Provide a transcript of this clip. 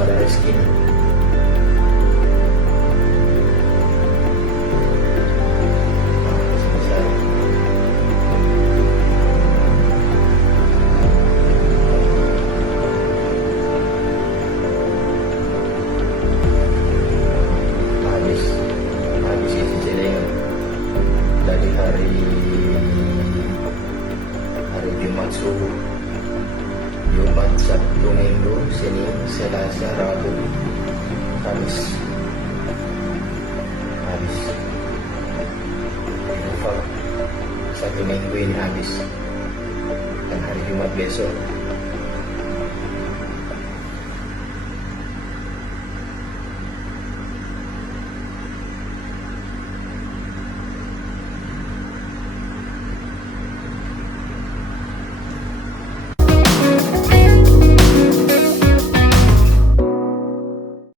ada rezeki. Selesai. Habis isi celengan dari hari Jumat subuh, Jumat, Sabtu, Minggu, Senin, Selasa, Rabu, Kamis. Habis. Satu minggu ini habis. Dan hari Jumat besok